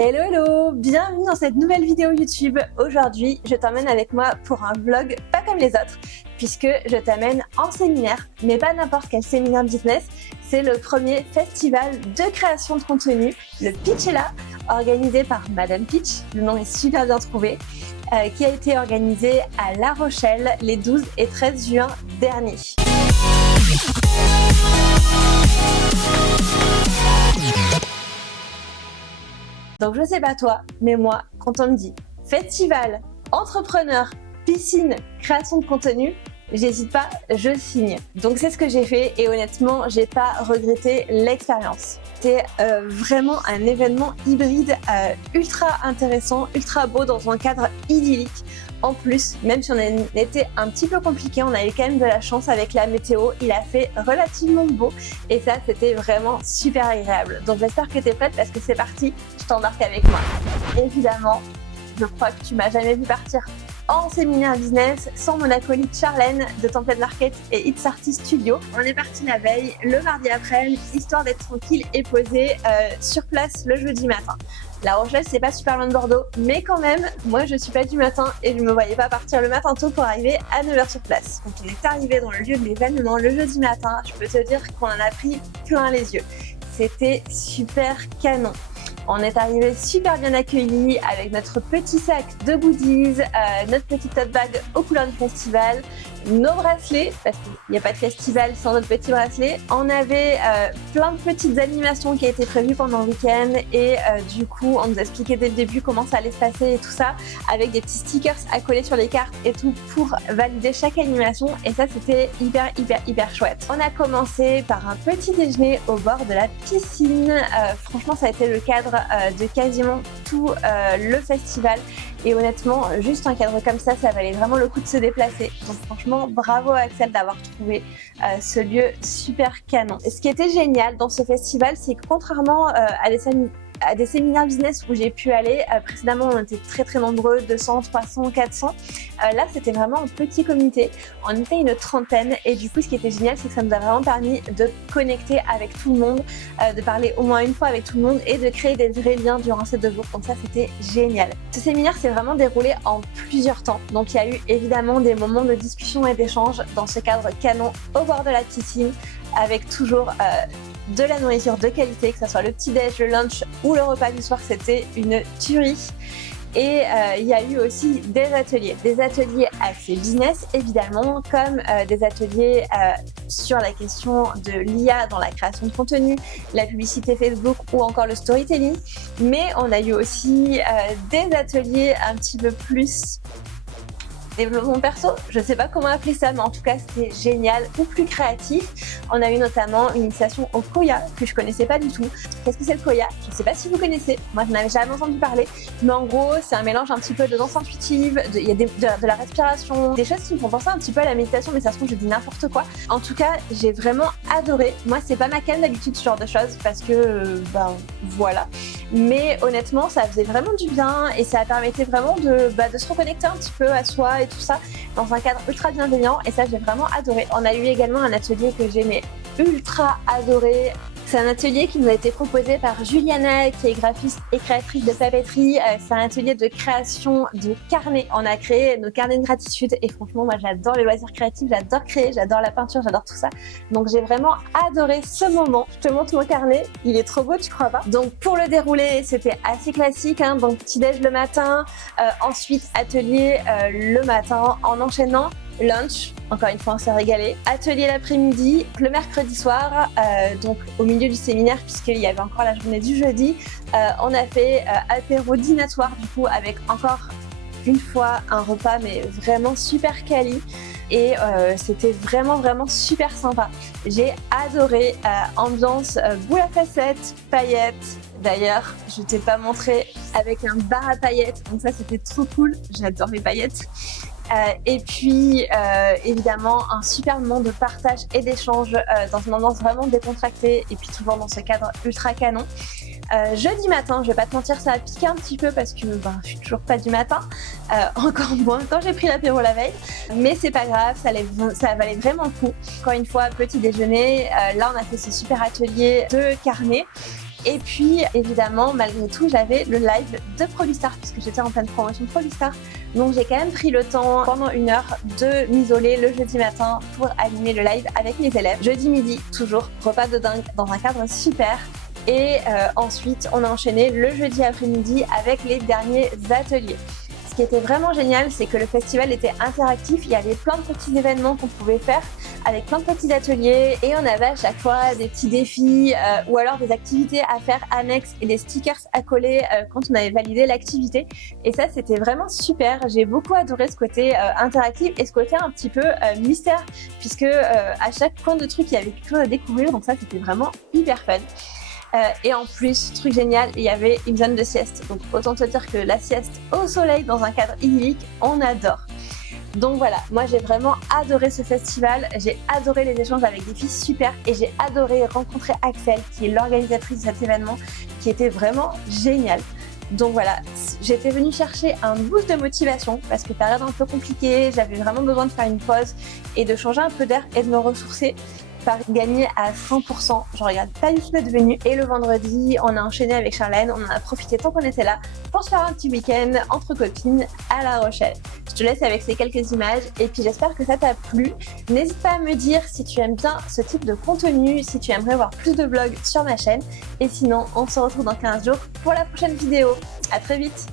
Hello hello, bienvenue dans cette nouvelle vidéo YouTube. Aujourd'hui, je t'emmène avec moi pour un vlog pas comme les autres, puisque je t'amène en séminaire, mais pas n'importe quel séminaire business. C'est le premier festival de création de contenu, le Pitchella, organisé par Madame Pitch, le nom est super bien trouvé, qui a été organisé à La Rochelle les 12 et 13 juin dernier. Donc je sais pas toi, mais moi, quand on me dit festival, entrepreneur, piscine, création de contenu, j'hésite pas, je signe. Donc c'est ce que j'ai fait et honnêtement, j'ai pas regretté l'expérience. C'était vraiment un événement hybride ultra intéressant, ultra beau dans un cadre idyllique. En plus, même si on a un été un petit peu compliqué, on a eu quand même de la chance avec la météo. Il a fait relativement beau et ça, c'était vraiment super agréable. Donc j'espère que tu es prête parce que c'est parti, je t'embarque avec moi. Évidemment, je crois que tu m'as jamais vu partir en séminaire business sans mon acolyte Charlène de Template Market et It's Artist Studio. On est parti la veille, le mardi après-midi, histoire d'être tranquille et posé sur place le jeudi matin. La Rochelle, c'est pas super loin de Bordeaux, mais quand même, moi je suis pas du matin et je me voyais pas partir le matin tôt pour arriver à 9h sur place. Quand on est arrivé dans le lieu de l'événement le jeudi matin, je peux te dire qu'on en a pris plein les yeux. C'était super canon. On est arrivé super bien accueillis avec notre petit sac de goodies, notre petite tote bag aux couleurs du festival, nos bracelets, parce qu'il n'y a pas de festival sans notre petit bracelet. On avait plein de petites animations qui étaient prévues pendant le week-end et du coup, on nous a expliqué dès le début comment ça allait se passer et tout ça, avec des petits stickers à coller sur les cartes et tout pour valider chaque animation et ça, c'était hyper chouette. On a commencé par un petit déjeuner au bord de la piscine. Franchement, ça a été le cadre de quasiment tout le festival et honnêtement juste un cadre comme ça valait vraiment le coup de se déplacer. Donc franchement bravo à Axel d'avoir trouvé ce lieu super canon. Et ce qui était génial dans ce festival, c'est que contrairement à des séminaires business où j'ai pu aller, précédemment on était très nombreux, 200, 300, 400, là c'était vraiment en petit comité, on était une trentaine et du coup ce qui était génial c'est que ça nous a vraiment permis de connecter avec tout le monde, de parler au moins une fois avec tout le monde et de créer des vrais liens durant ces 2 jours, donc ça c'était génial. Ce séminaire s'est vraiment déroulé en plusieurs temps, donc il y a eu évidemment des moments de discussion et d'échange dans ce cadre canon au bord de la piscine avec toujours de la nourriture de qualité, que ce soit le petit-déj, le lunch ou le repas du soir, c'était une tuerie. Et il y a eu aussi des ateliers axés business évidemment, comme des ateliers sur la question de l'IA dans la création de contenu, la publicité Facebook ou encore le storytelling. Mais on a eu aussi des ateliers un petit peu plus développement perso, je sais pas comment appeler ça, mais en tout cas c'était génial ou plus créatif. On a eu notamment une initiation au Koya que je connaissais pas du tout. Qu'est-ce que c'est le Koya? Je sais pas si vous connaissez, moi je n'avais jamais entendu parler, mais en gros c'est un mélange un petit peu de danse intuitive, il y a de la respiration, des choses qui me font penser un petit peu à la méditation, mais ça se trouve je dis n'importe quoi. En tout cas j'ai vraiment adoré. Moi c'est pas ma came d'habitude ce genre de choses parce que voilà. Mais honnêtement ça faisait vraiment du bien et ça permettait vraiment de se reconnecter un petit peu à soi et tout ça dans un cadre ultra bienveillant et ça j'ai vraiment adoré. On a eu également un atelier que j'ai ultra adoré. C'est un atelier qui nous a été proposé par Juliana qui est graphiste et créatrice de papeterie. C'est un atelier de création de carnets. On a créé nos carnets de gratitude et franchement moi j'adore les loisirs créatifs, j'adore créer, j'adore la peinture, j'adore tout ça. Donc j'ai vraiment adoré ce moment. Je te montre mon carnet, il est trop beau, tu crois pas? Donc pour le déroulé c'était assez classique, hein. Donc petit déj le matin, ensuite atelier le matin en enchaînant lunch, encore une fois on s'est régalé, atelier l'après-midi, le mercredi soir, donc au milieu du séminaire puisqu'il y avait encore la journée du jeudi, on a fait apéro dînatoire du coup avec encore une fois un repas mais vraiment super quali et c'était vraiment super sympa. J'ai adoré, ambiance boule à facettes, paillettes. D'ailleurs, je t'ai pas montré avec un bar à paillettes, donc ça c'était trop cool, j'adore les paillettes. Et puis évidemment un super moment de partage et d'échange dans une ambiance vraiment décontractée et puis toujours dans ce cadre ultra canon. Jeudi matin, je vais pas te mentir, ça a piqué un petit peu parce que je suis toujours pas du matin, encore moins quand j'ai pris l'apéro la veille, mais c'est pas grave, ça valait vraiment le coup. Encore une fois, petit déjeuner, là on a fait ce super atelier de carnet Et puis évidemment, malgré tout, j'avais le live de Prolystar puisque j'étais en pleine promotion de Prolystar. Donc j'ai quand même pris le temps pendant 1 heure de m'isoler le jeudi matin pour animer le live avec mes élèves. Jeudi midi, toujours repas de dingue dans un cadre super. Et ensuite, on a enchaîné le jeudi après-midi avec les derniers ateliers. Ce qui était vraiment génial, c'est que le festival était interactif. Il y avait plein de petits événements qu'on pouvait faire avec plein de petits ateliers et on avait à chaque fois des petits défis ou alors des activités à faire annexes et des stickers à coller quand on avait validé l'activité. Et ça, c'était vraiment super. J'ai beaucoup adoré ce côté interactif et ce côté un petit peu mystère puisque à chaque coin de truc, il y avait quelque chose à découvrir. Donc ça, c'était vraiment hyper fun. Et en plus, truc génial, il y avait une zone de sieste. Donc autant te dire que la sieste au soleil dans un cadre idyllique, on adore. Donc voilà, moi j'ai vraiment adoré ce festival, j'ai adoré les échanges avec des filles super et j'ai adoré rencontrer Axel qui est l'organisatrice de cet événement qui était vraiment génial. Donc voilà, j'étais venue chercher un boost de motivation parce que période un peu compliquée, j'avais vraiment besoin de faire une pause et de changer un peu d'air et de me ressourcer. Gagner à 100%, je regarde pas du tout d'être venue. Et le vendredi, on a enchaîné avec Charlène, on en a profité tant qu'on était là pour se faire un petit week-end entre copines à La Rochelle. Je te laisse avec ces quelques images et puis j'espère que ça t'a plu. N'hésite pas à me dire si tu aimes bien ce type de contenu, si tu aimerais voir plus de vlogs sur ma chaîne. Et sinon, on se retrouve dans 15 jours pour la prochaine vidéo. À très vite!